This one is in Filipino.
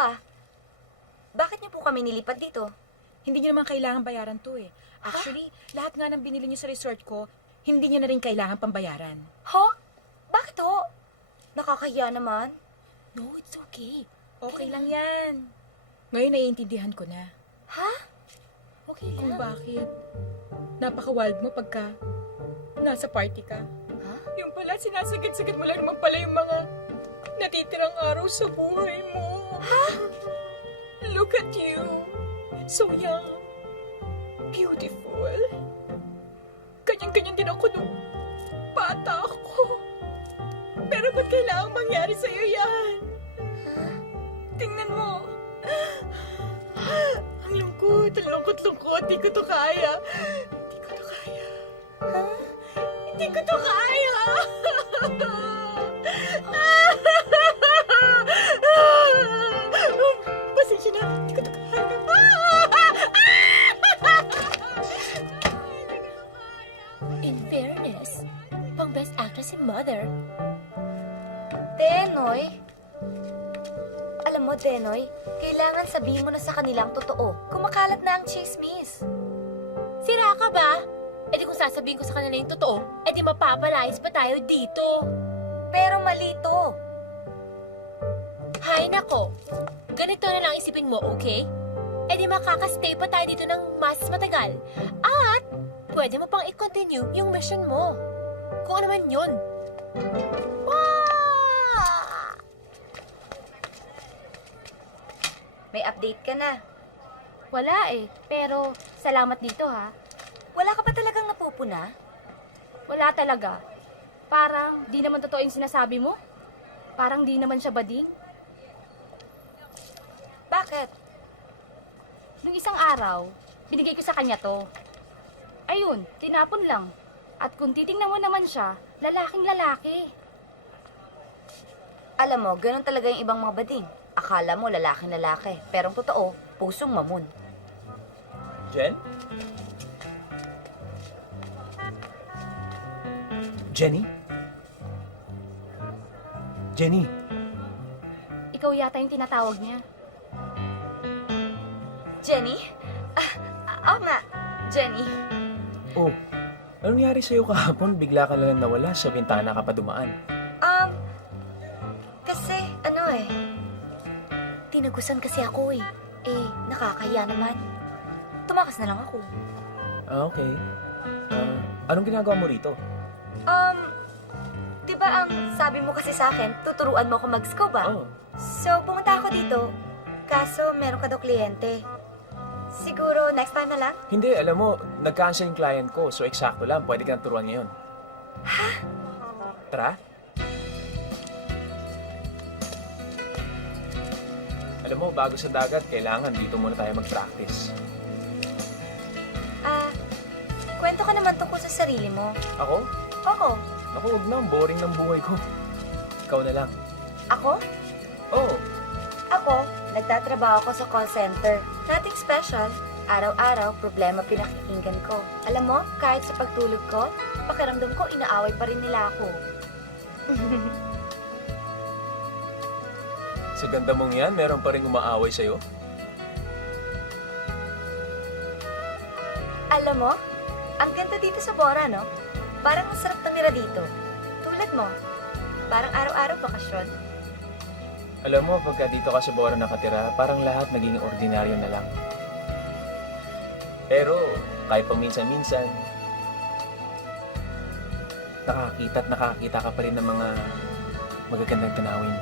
ah. Bakit niyo po kami nilipat dito? Hindi niyo naman kailangan bayaran to eh. Actually, lahat nga ng binili niyo sa resort ko, hindi niyo na rin kailangan pambayaran. Ho? Bakit ho? Nakakahiya naman. No, it's okay. Okay lang yan. Ngayon naiintindihan ko na. Ha? Okay Kung lang. bakit napaka-wild mo pagka nasa party ka. Ha? Yung pala, sinasagad-sagad mo lang naman pala yung mga natitirang araw sa buhay mo. Ha? Look at you. So young. Beautiful. Ganyan-ganyan din ako nung bata ako. Pero ba't kailangang mangyari sa'yo yan? Tingnan mo. Ang lungkot, ang lungkot-lungkot. Di ko to kaya. Di ko to kaya. Ha? Hindi ko to kaya. Pasensya na. Hindi ko to kaya. In fairness, pang best actress si Mother. Denoy? Alam mo, Denoy, kailangan sabihin mo na sa kanilang totoo. Kumakalat na ang chismis. Sira ka ba? E di kung sasabihin ko sa kanila yung totoo, e di mapapalayas pa tayo dito. Pero malito. Hay nako, ganito na lang isipin mo, okay? E di makakastay pa tayo dito ng mas matagal. At pwede mo pang i-continue yung mission mo. Kung ano man yun. Wow! May update ka na. Wala eh, pero salamat dito ha. Wala ka pa talagang napupuna? Wala talaga. Parang di naman totoo yung sinasabi mo. Parang di naman siya bading. Bakit? Nung isang araw, binigay ko sa kanya to. Ayun, tinapon lang. At kung titingnan mo naman siya, lalaking lalaki. Alam mo, ganun talaga yung ibang mga bading. Akala mo lalaki-lalaki, pero ang totoo, pusong mamon. Jen? Jenny? Jenny? Ikaw yata yung tinatawag niya. Jenny? Oo nga, Jenny. Oh, anong nangyari sa'yo kahapon? Bigla ka lang nawala, sa bintana ka pa dumaan. Kasi, tinagusan kasi ako eh. Nakakahiya naman. Tumakas na lang ako. Ah, okay. Anong ginagawa mo rito? Di ba ang sabi mo kasi sa akin, tuturuan mo ako mag-scuba? Oh, So, pumunta ako dito. Kaso, meron ka daw kliyente. Siguro, next time na lang? hindi, alam mo, nag-cancel yung client ko, so eksakto lang, pwede ka na turuan ngayon. Ha? Tara? Alam mo, bago sa dagat, kailangan dito muna tayo mag-practice. Kwento ka naman tungkol sa sarili mo. Ako? Oo. Ako, huwag na, ang boring ng buhay ko. Ikaw na lang. Ako? Oh, Ako, nagtatrabaho ako sa call center. Nothing special. Araw-araw, problema pinakikinggan ko. Alam mo, kahit sa pagtulog ko, pakiramdam ko, inaaway pa rin nila ako. sa ganda mong yan, meron pa rin umaaway sa'yo? Alam mo, ang ganda dito sa Bora, no? Parang masarap tumira dito. Tulad mo, parang araw-araw bakasyon. Alam mo, pagka dito ka sa Bora nakatira, parang lahat naging ordinaryo na lang. Pero, kahit paminsan-minsan, nakakita at nakakita ka pa rin ng mga magagandang tanawin.